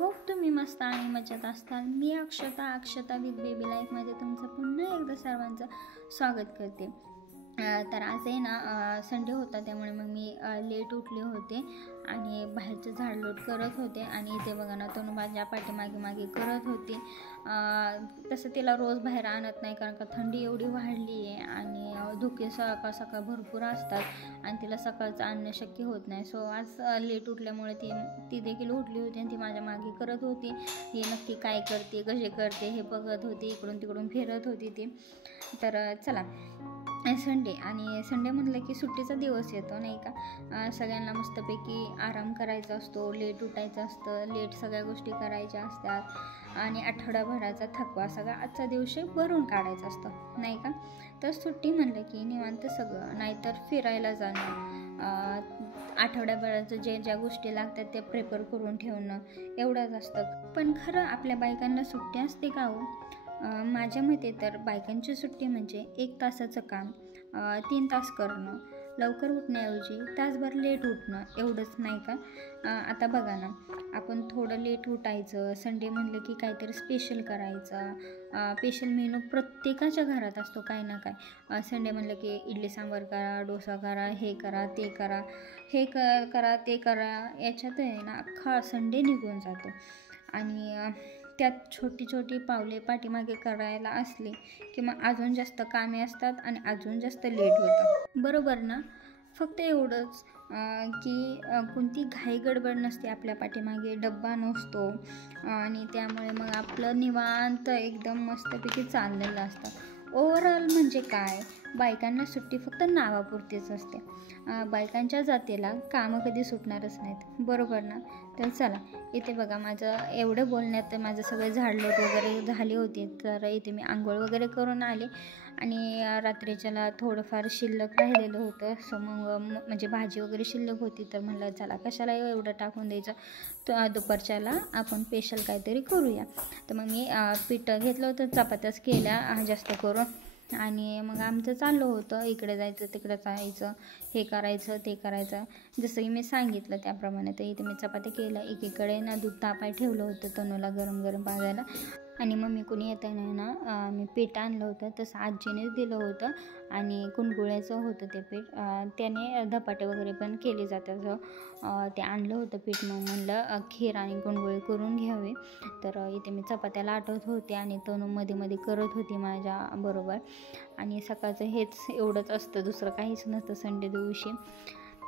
Hope तुम्ही मस्त आणि मजेत असताल। मी अक्षता विथ बेबी लाईफमध्ये तुमचं पुन्हा एकदा सर्वांचं स्वागत करते। तर आज आहे ना संडे होता, त्यामुळे मग मी लेट उठले होते आणि बाहेरचं झाडलोट करत होते। आणि इथे बघा ना तनु माझ्या पाठीमागे करत होती। तसं तिला रोज बाहेर आणत नाही, कारण का थंडी एवढी वाढली आहे आणि धुके सकाळ भरपूर असतात आणि तिला सकाळचं आणणं शक्य होत नाही। सो आज लेट उठल्यामुळे ती देखील उठली होती आणि ती माझ्या मागे करत होती। ही नक्की काय करते, कसे करते हे बघत होती, इकडून तिकडून फिरत होती ती। तर चला, संडे म्हटलं की सुट्टीचा दिवस येतो नाही का। सगळ्यांना मस्तपैकी आराम करायचा असतो, लेट उठायचं असतं, लेट सगळ्या गोष्टी करायच्या असतात आणि आठवड्याभराचा थकवा सगळा आजचा दिवशी भरून काढायचा असतो नाही का। तर सुट्टी म्हणलं की निवांत सगळं, नाहीतर फिरायला जाणं, आठवड्याभराचं ज्या गोष्टी लागतात ते प्रिपेअर करून ठेवणं एवढंच असतं। पण खरं आपल्या बायकांना सुट्टी असते का हो? माझ्या मते तर बायकांची सुट्टी म्हणजे 1 तासाचं काम 3 तास करणं, लवकर उठण्याऐवजी तासभर लेट उठणं एवढंच नाही का। आता बघा ना, आपण थोडं लेट उठायचं, संडे म्हणलं की काहीतरी स्पेशल करायचं। स्पेशल मेनू प्रत्येकाच्या घरात असतो काही ना काय। संडे म्हणलं की इडली सांबार करा, डोसा करा, हे करा ते करा, करा ते करा, याच्यात आहे ना अख्खा संडे निघून जातो। आणि त्यात छोटी पावले पाठीमागे करायला असली की मग अजून जास्त कामे असतात आणि अजून जास्त लेट होतं, बरोबर ना। फक्त एवढंच की कोणती घाई गडबड नसते, आपल्या पाठीमागे डब्बा नसतो आणि त्यामुळे मग आपलं निवांत एकदम मस्तपैकी चाललेलं असतं। ओव्हरऑल म्हणजे काय, बायकांना सुट्टी फक्त नावापुरतीच असते। बायकांच्या जातीला कामं कधी सुटणारच नाहीत, बरोबर ना। तर चला, इथे बघा माझं एवढं बोलण्यात माझं सगळं झाडलोट वगैरे झाली होती। तर इथे मी आंघोळ वगैरे करून आले आणि रात्रीच्याला थोडंफार शिल्लक राहिलेलं होतं। सो मग म्हणजे भाजी वगैरे शिल्लक होती, तर म्हणलं चला कशाला एवढं टाकून द्यायचं, तर दुपारच्याला आपण स्पेशल काहीतरी करूया। तर मग मी पीठ घेतलं होतं, चपात्याच केल्या जास्त करून। आणि मग आमचं चाललं होतं, इकडे जायचं तिकडे जायचं, हे करायचं ते करायचं, जसं की मी सांगितलं त्याप्रमाणे। तर इथे मी चपाती केल्या, एकीकडे ना दूध तापाय ठेवलं होतं तनूला गरम पाजायला। आणि मम्मी कोणी येत नाही ना, मी पीठ आणलं होतं, तसं आजीनेच दिलं होतं आणि कुणकुळ्याचं होतं ते पीठ। त्याने धपाटे वगैरे पण केले जातात। ते आणलं होतं पीठ, मग म्हणलं खीर आणि कुणकुळे करून घ्यावे। तर इथे मी चपात्याला आठवत होते आणि तनू मध्ये करत होती माझ्या बरोबर। आणि सकाळचं हेच एवढंच असतं, दुसरं काहीच नसतं संडे दिवशी।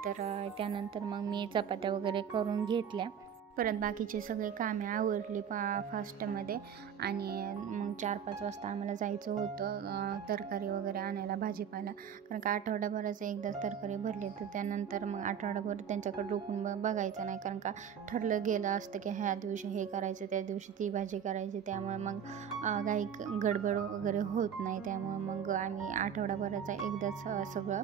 तर त्यानंतर मग मी चपात्या वगैरे करून घेतल्या, परत बाकीचे सगळे कामे आवरली फास्टमध्ये। आणि मग 4-5 वाजता आम्हाला जायचं होतं तरकारी वगैरे आणायला, भाजीपाला, कारण का आठवड्याभराचं एकदाच तरकारी भरली। तर त्यानंतर मग आठवड्याभर त्यांच्याकडे रोखून बघायचं नाही, कारण का ठरलं गेलं असतं की ह्या दिवशी हे करायचं, त्या दिवशी ती भाजी करायची, त्यामुळे मग काही गडबड वगैरे होत नाही। त्यामुळे मग आम्ही आठवड्याभराचं एकदाच सगळं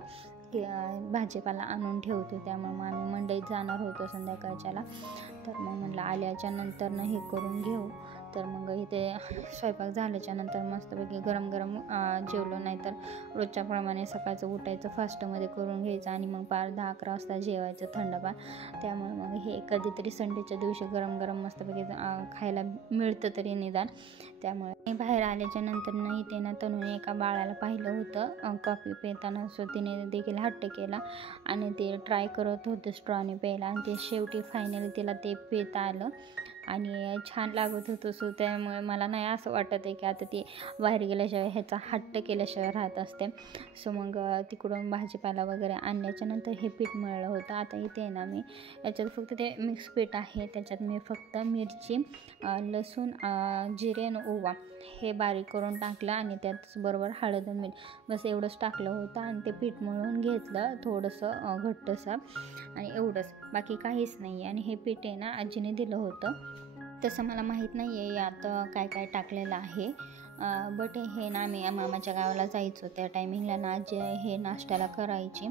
भाजीपाला आणून ठेवतो। त्यामुळे मग आम्ही मंडईत जाणार होतो संध्याकाळच्याला। तर मग म्हटलं आल्याच्या नंतरनं हे करून घेऊ। तर मग इथे स्वयंपाक झाल्याच्या नंतर मस्तपैकी गरम जेवलो, नाहीतर रोजच्याप्रमाणे सकाळचं उठायचं, फास्टमध्ये करून घ्यायचं आणि मग 10-11 वाजता जेवायचं थंडपार। त्यामुळे मग हे कधीतरी संडेच्या दिवशी गरम मस्तपैकी खायला मिळतं तरी निदान। त्यामुळे बाहेर आल्याच्या नंतर इथे ना तनूने एका बाळाला पाहिलं होतं कॉफी पिताना, सो तिने देखील हट्ट केला आणि ते ट्राय करत होते स्ट्रॉने प्यायला, आणि ते शेवटी फायनली तिला ते पिता आलं आणि छान लागत होतं। सो त्यामुळे मला नाही असं वाटत आहे की आता ती बाहेर गेल्याशिवाय ह्याचा हट्ट केल्याशिवाय राहत असते। सो मग तिकडून भाजीपाला वगैरे आणल्याच्या नंतर हे पीठ मळलं होतं। आता इथे ना मी याच्यात फक्त ते मिक्स पीठ आहे, त्याच्यात मी फक्त मिरची, लसूण, जिरे आणि ओवा हे बारीक करून टाकलं आणि त्याच बरोबर हळद आणि मीठ बस एवढंच टाकलं होतं आणि ते पीठ मळून घेतलं थोडंसं घट्टसं, आणि एवढंच, बाकी काहीच नाही। आणि हे पीठ आहे ना आजीने दिलं होतं, तसं मला माहीत नाही आहे यात काय टाकलेलं आहे। बट हे ना आम्ही मामाच्या गावाला जायचो त्या टायमिंगला ना आजी हे नाश्त्याला करायची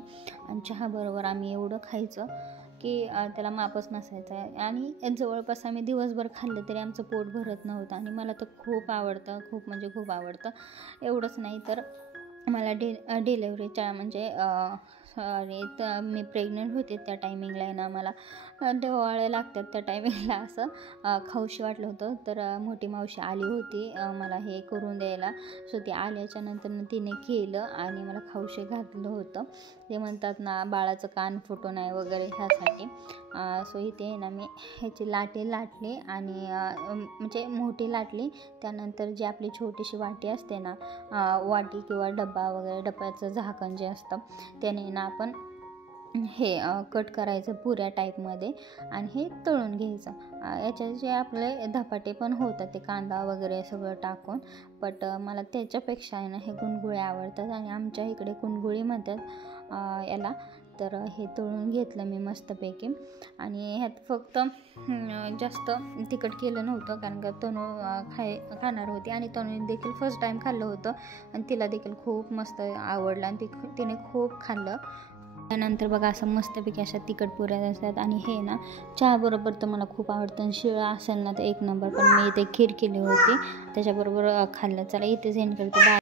आणि चहाबरोबर आम्ही एवढं खायचं की त्याला मापच नसायचं। आणि जवळपास आम्ही दिवसभर खाल्लं तरी आमचं पोट भरत नव्हतं आणि मला तर खूप आवडतं, खूप म्हणजे खूप आवडतं। एवढंच नाही तर मला डिलेवरीच्या म्हणजे तर मी प्रेग्नंट होते त्या टायमिंगला आहे ना, मला डोळे लागतात त्या टायमिंगला असं खाऊशी वाटलं होतं. तर मोठी मावशी आली होती मला हे करून द्यायला. सो ती आल्याच्या नंतर तिने केलं आणि मला खाऊशी घातलं होतं. ते म्हणतात ना बाळाचं कान फुटू नये वगैरे ह्यासाठी. सो इथे आहे ना मी ह्याची लाटे लाटली आणि म्हणजे मोठी लाटली. त्यानंतर जी आपली छोटीशी वाटी असते ना, वाटी किंवा डब्बा वगैरे, डब्याचं झाकण जे असतं त्याने ना आपण हे कट करायचं पुऱ्या टाईपमध्ये आणि हे तळून घ्यायचं. याच्यात जे आपले धपाटे पण होतात ते कांदा वगैरे सगळं टाकून. बट मला त्याच्यापेक्षा आहे ना हे गुणगुळे आवडतात आणि आमच्या इकडे गुणगुळी म्हणतात याला. तर हे तळून घेतलं मी मस्तपैकी आणि ह्यात फक्त जास्त तिखट केलं नव्हतं कारण का तनू खाणार होती आणि तनूने देखील फर्स्ट टाईम खाल्लं होतं आणि तिला देखील खूप मस्त आवडलं आणि तिने खूप खाल्लं. त्यानंतर बघा असं मस्तपैकी अशा तिखट पुऱ्या असतात आणि हे ना चहाबरोबर तर मला खूप आवडतं आणि शिळा असेल ना तर एक नंबर. पण मी इथे खीर केली होती त्याच्याबरोबर खाल्लं. चला इथेच एंड करते. बाय.